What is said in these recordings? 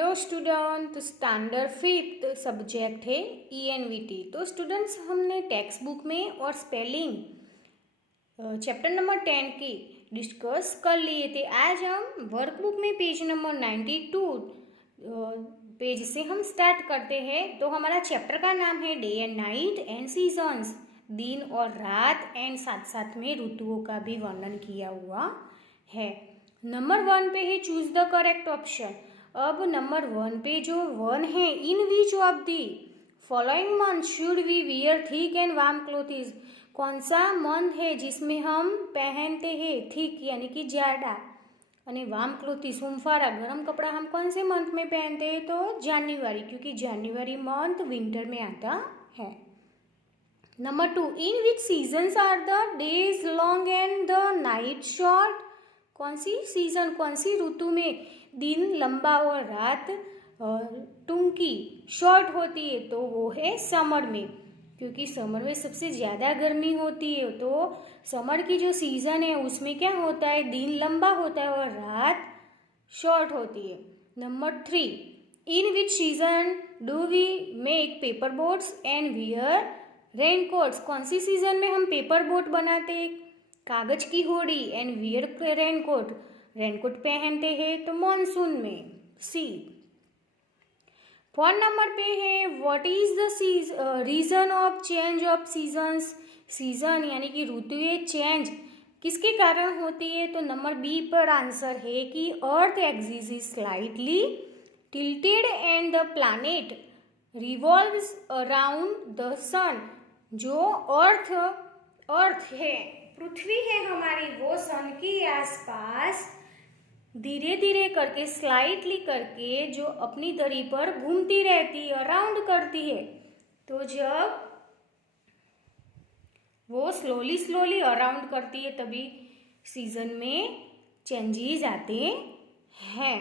Hello student, standard fifth subject है ENVT। तो students हमने टेक्स्ट बुक में और स्पेलिंग चैप्टर नंबर 10 की डिस्कस कर लिए थे। आज हम वर्कबुक में पेज नंबर 92 पेज से हम स्टार्ट करते हैं। तो हमारा चैप्टर का नाम है day and night and seasons, दिन और रात एंड साथ साथ में ऋतुओं का भी वर्णन किया हुआ है। नंबर 1 पे है चूज द करेक्ट ऑप्शन। अब नंबर 1 पे जो 1 है, in which of the following month should we wear thick and warm clothes. कौन सा मंथ है जिसमें हम पहनते हैं थिक यानी कि जाड़ा અને वार्म क्लोथ्स हुमफारा गर्म कपड़ा हम कौन से मंथ में पहनते हैं? तो जनवरी, क्योंकि जनवरी मंथ विंटर में आता है। Number 2, in which seasons are the days long and the night short. कौन सी सीजन, कौन सी ऋतु में दिन लंबा और रात टूंकी शॉर्ट होती है? तो वो है समर में, क्योंकि समर में सबसे ज़्यादा गर्मी होती है। तो समर की जो सीज़न है उसमें क्या होता है, दिन लंबा होता है और रात शॉर्ट होती है। Number 3, in which season do we make paper boats and wear raincoats. कौन सी सीजन में हम पेपर बोट बनाते हैं, कागज की होड़ी एंड वियर रेनकोट, रेनकोट पहनते हैं? तो मानसून में, सी। 4 नंबर पे है what is the reason of change of seasons. Season यानी कि ऋतुएं चेंज किसके कारण होती है? तो नंबर बी पर आंसर है कि earth axis is slightly tilted and the planet revolves around the sun. जो अर्थ है, पृथ्वी है हमारी, वो सन के आसपास धीरे धीरे करके, स्लाइटली करके जो अपनी धरी पर घूमती रहती है, अराउंड करती है। तो जब वो स्लोली अराउंड करती है तभी सीजन में चेंजेस आते हैं।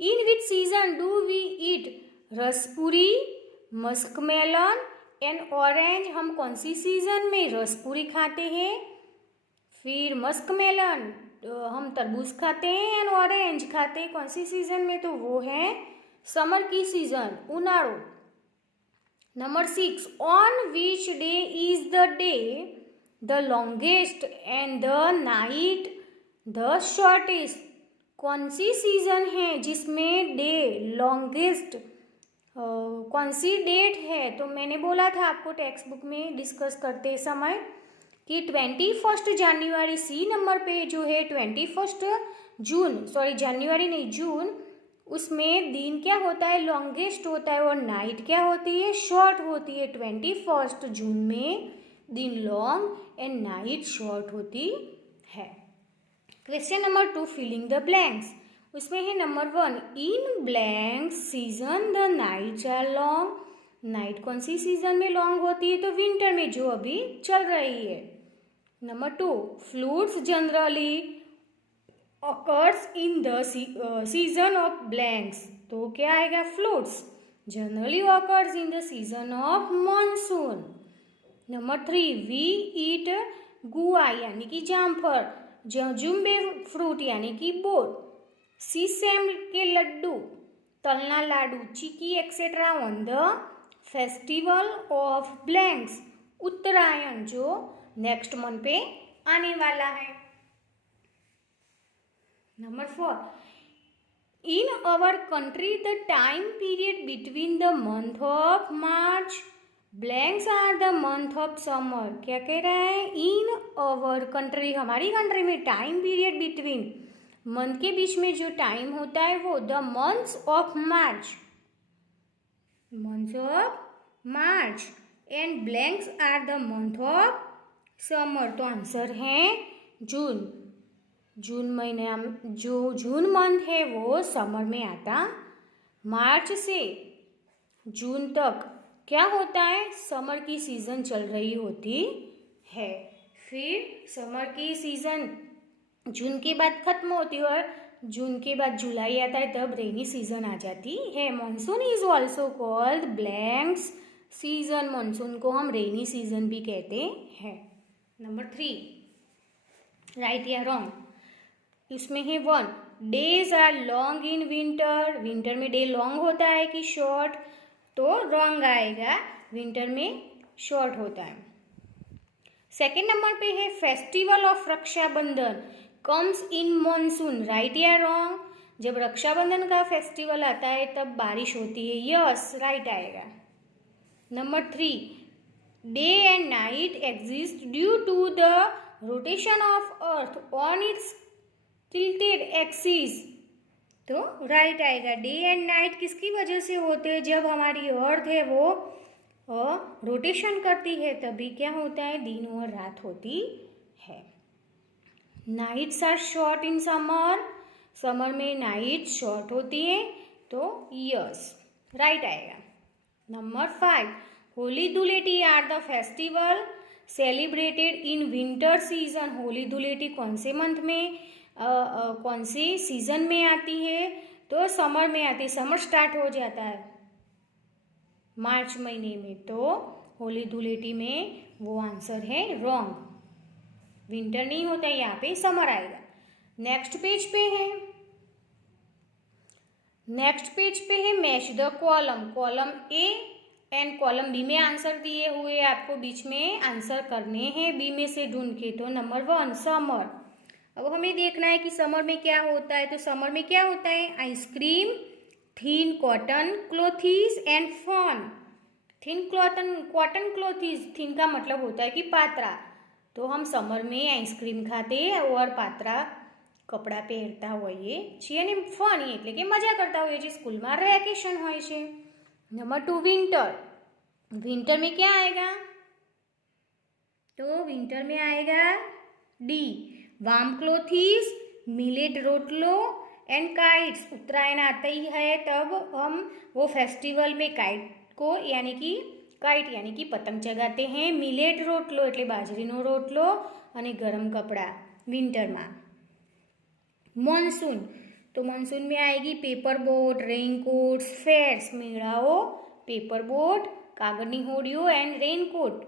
In which season do we eat Raspuri, muskmelon and orange. हम कौन सी सीजन में रसपुरी खाते हैं, फिर मस्कमेलन हम तरबूज खाते हैं एंड ऑरेंज खाते हैं कौन सी सीजन में? तो वो है समर की सीजन, उनाळो। Number 6, on which day is the day the longest and the night the shortest. कौन सी सीजन है जिसमें डे लॉन्गेस्ट, कौन सी डेट है? तो मैंने बोला था आपको टेक्स्ट बुक में डिस्कस करते समय कि 21 जनवरी, सी नंबर पे जो है 21 जून, सॉरी जनवरी नहीं जून, उसमें दिन क्या होता है, लॉन्गेस्ट होता है और नाइट क्या होती है, शॉर्ट होती है। 21 जून में दिन लॉन्ग एंड नाइट शॉर्ट होती है। Question number 2, filling the blanks. उसमें है number 1, in blank season the nights are long. Night कौन सी सीजन में लॉन्ग होती है? तो विंटर में, जो अभी चल रही है। Number 2, flutes generally occurs in the season of blanks. तो क्या आएगा, flutes generally occurs in the season of monsoon. Number 3, we eat guava यानी कि जामफल, जजुम्बे फ्रूट यानी कि बोर, सीसेम के लड्डू, तलना लाडू, चिकी etcetera on the festival of blanks, Uttarayan जो नेक्स्ट मंथ पे आने वाला है। Number 4, in our country the time period between the month of March blanks are the month of summer. क्या कह रहा है, इन अवर कंट्री, हमारी कंट्री में टाइम पीरियड बिटवीन, मंथ के बीच में जो टाइम होता है वो the months of March, months of March and blanks are the month of summer. तो आंसर है जून। जून महीना, जो जून मंथ है वो समर में आता। मार्च से जून तक क्या होता है, समर की सीजन चल रही होती है। फिर समर की सीजन जून के बाद खत्म होती है और जून के बाद जुलाई आता है, तब रेनी सीजन आ जाती है। Monsoon is also called blanks season, monsoon को हम रेनी सीजन भी कहते हैं। नंबर 3, राइट या रॉन्ग। इसमें है 1, days are long in winter, winter में डे लॉन्ग होता है कि शॉर्ट, तो रॉन्ग आएगा, विंटर में शॉर्ट होता है। सेकेंड नंबर पे है festival of Rakshabandhan comes in monsoon, right या रॉन्ग? जब रक्षाबंधन का फेस्टिवल आता है तब बारिश होती है, यस राइट आएगा। Number 3, day and night exist due to the rotation of earth on its tilted axis, तो राइट आएगा। डे एंड नाइट किसकी वजह से होते हैं? जब हमारी अर्थ है वो रोटेशन करती है तभी क्या होता है, दिन और रात होती है। Nights are short in summer, summer में नाइट शॉर्ट होती है, तो यस राइट आएगा। Number 5, Holi Dhuleti are the festival celebrated in winter season, Holi Dhuleti कौन से मंथ में कौन से सीजन में आती है? तो समर में आती है, समर स्टार्ट हो जाता है मार्च महीने में, तो होली धुलेटी में वो आंसर है रॉन्ग, विंटर नहीं होता, यहाँ पे समर आएगा। नेक्स्ट पेज पे है, नेक्स्ट पेज पे है match the column, column A and column B में आंसर दिए हुए, आपको बीच में आंसर करने हैं बी में से ढूंढ के। तो नंबर 1 समर, अब हमें देखना है कि समर में क्या होता है। तो समर में क्या होता है? Ice cream, thin cotton clothes and fun. Thin cotton clothes, thin का मतलब होता है कि पात्रा, तो हम समर में आइसक्रीम खाते और पात्रा कपड़ा પહેરતા હોઈએ છીએ અને ફન એટલે કે મજા કરતા હોઈએ છીએ, સ્કૂલમાં વેકેશન હોય છે। નંબર 2 વિન્ટર, विंटर में क्या आएगा? तो विंटर में आएगा डी वार्म क्लोथीज, मिलेट रोटलो एंड काइट्स। उत्तरायण आता ही है तब हम वो फेस्टिवल में काइट को यानी कि काइट यानी कि पतंग चगाते हैं। मिलेट रोटलो એટલે બાજરીનો રોટલો અને ગરમ કપડા વિન્ટરમાં। मॉनसून, तो मॉनसून में आएगी पेपर बोट, रेनकोट्स, फेयर्स, मेड़ाओ, पेपर बोट, कागजनी होड़ियों एंड रेनकोट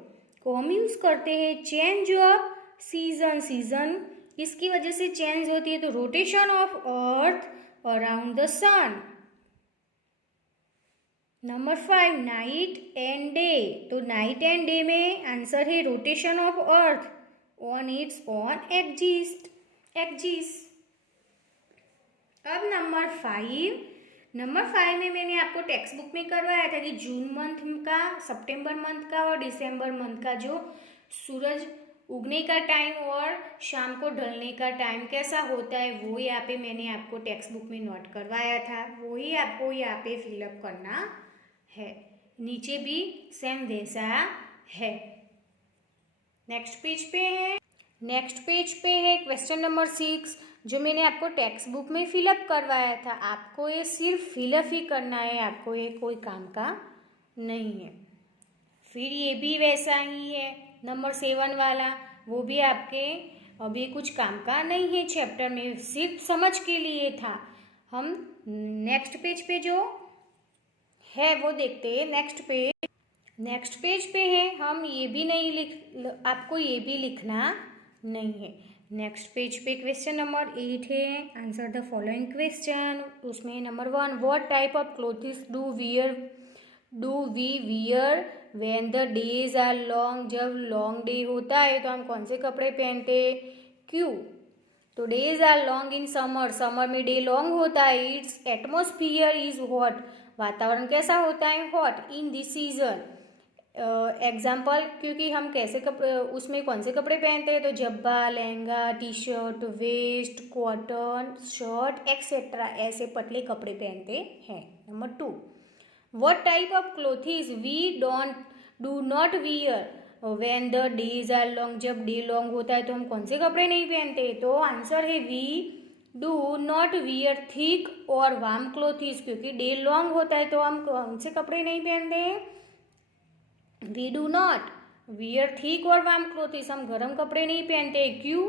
को हम यूज़ करते हैं। चेंज ऑफ सीजन, सीजन किसकी वजह से चेंज होती है? तो rotation of earth around the sun. Number 5 night and day, तो नाइट एंड डे में आंसर है rotation of earth on its on axis. अब नंबर 5 में मैंने आपको टेक्स्ट बुक में करवाया था कि जून मंथ का, सितंबर मंथ का और दिसंबर मंथ का जो सूरज उगने का टाइम और शाम को ढलने का टाइम कैसा होता है वो यहाँ पे मैंने आपको टेक्स्ट बुक में नोट करवाया था, वही आपको यहाँ पे फिलअप करना है। नीचे भी सेम वैसा है। नेक्स्ट पेज पे है क्वेश्चन नंबर 6 जो मैंने आपको टेक्स्ट बुक में फिलअप करवाया था। आपको ये सिर्फ फिलअप ही करना है, आपको ये कोई काम का नहीं है। फिर ये भी वैसा ही है नंबर 7 वाला, वो भी आपके अभी कुछ काम का नहीं है चैप्टर में, सिर्फ समझ के लिए था। हम नेक्स्ट पेज पे जो है वो देखते हैं। नेक्स्ट पेज पे है, हम ये भी नहीं आपको ये भी लिखना नहीं है। नेक्स्ट पेज पे क्वेश्चन नंबर 8 है, आंसर द फॉलोइंग क्वेश्चन। उसमें number 1 what type of clothes do we wear when the days are long, जब लॉन्ग डे होता है तो हम कौन से कपड़े पहनते? क्यों? तो days are long in summer, summer में डे लॉन्ग होता है। इट्स एटमोस्फियर इज हॉट, वातावरण कैसा होता है? Hot in this season. Example, क्योंकि हम कैसे कपड़े उसमें कौन से कपड़े पहनते हैं? तो जब्बा, lehenga, T shirt, vest, cotton, shirt etcetera, ऐसे पतले कपड़े पहनते हैं। Number 2 what type of clothes we do not wear when the days are long, जब डे लॉन्ग होता है तो हम कौन से कपड़े नहीं पहनते? तो आंसर है we do not wear thick और वार्म क्लोथ्स, क्योंकि डे लॉन्ग होता है तो हम कौन से कपड़े नहीं पहनते? We do not wear thick और वार्म क्लोथ्स, हम गर्म कपड़े नहीं पहनते। क्यों?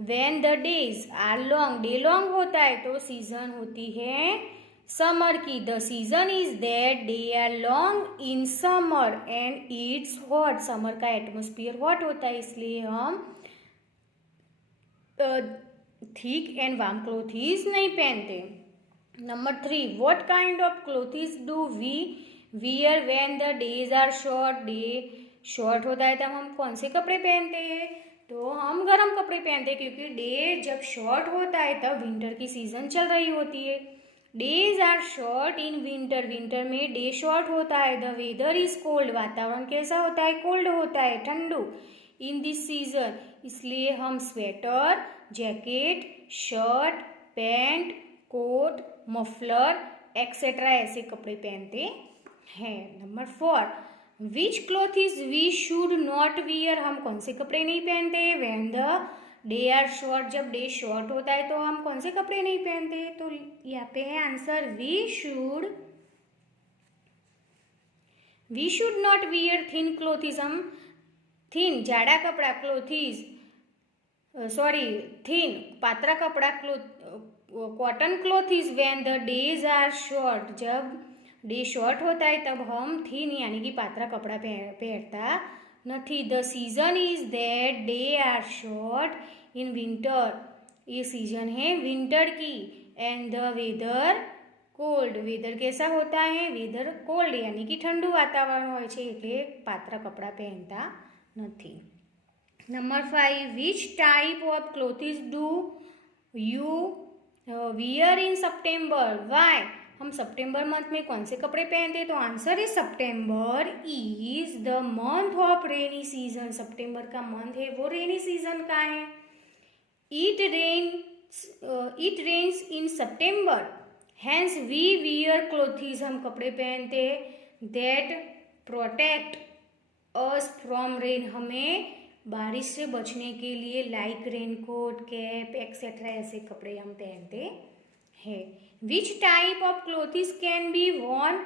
When the days are long, day long होता है तो सीजन होती है समर की। The season is that day are long in summer and it's hot, summer का एटमोस्फियर हॉट होता है इसलिए हम थिक एंड वार्म क्लोथीज नहीं पहनते। Number 3, what kind of clothes do we wear when the days are short. Day short होता है तब हम कौन से कपड़े पहनते हैं? तो हम गर्म कपड़े पहनते हैं, क्योंकि डे जब शॉर्ट होता है तब विंटर की सीजन चल रही होती है। Days are short in winter, winter में डे शॉर्ट होता है। द वेदर इज कोल्ड, वातावरण कैसा होता है? कोल्ड होता है, ठंडू। इन दिस सीजन, इसलिए हम sweater, jacket, shirt, pant, coat, muffler etcetera ऐसे कपड़े पहनते हैं। Number 4, which clothes we should not wear, हम कौन से कपड़े नहीं पहनते? When the day are short, जब डे शॉर्ट होता है तो हम कौन से कपड़े नहीं पहनते? तो यहाँ पे है answer, we should not wear thin clothes. हम थिन जाड़ा कपड़ा क्लोथीज थिन पातरा कपड़ा cotton clothes when the days are short, जब डे शॉर्ट होता है तब हम थिन यानी कि पातरा कपड़ा पहनता नहीं। The season is that day are short in winter, ये सीजन है विंटर की। And the weather cold, weather कैसा होता है? वेदर कोल्ड यानी कि ठंडू वातावरण હોય છે, એટલે પાતળા કપડાં પહેરતા નથી। Number 5, which type of clothes do you wear in September, why, हम सितंबर मंथ में कौन से कपड़े पहनते? तो आंसर है September is the month of rainy season, सितंबर का मंथ है वो रेनी सीजन का है। It rains in September, hence we wear clothes, हम कपड़े पहनते हैं that protect us from rain, हमें बारिश से बचने के लिए, लाइक रेनकोट, कैप एक्सेट्रा ऐसे कपड़े हम पहनते हैं। Which type of clothes can be worn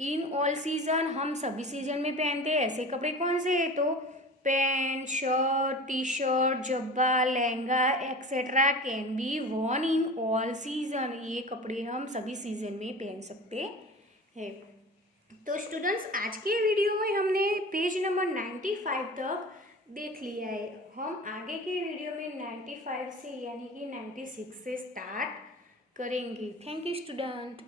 in all season, हम सभी सीजन में पहनते हैं ऐसे कपड़े कौन से है? तो pant, shirt, T shirt, Jabba, lehenga etcetera can be worn in all season, ये कपड़े हम सभी सीजन में पहन सकते हैं। तो स्टूडेंट्स, आज के वीडियो में हमने पेज नंबर 95 तक देख लिया है। हम आगे के वीडियो में 95 से यानी कि 96 से स्टार्ट करेंगे। Thank you student.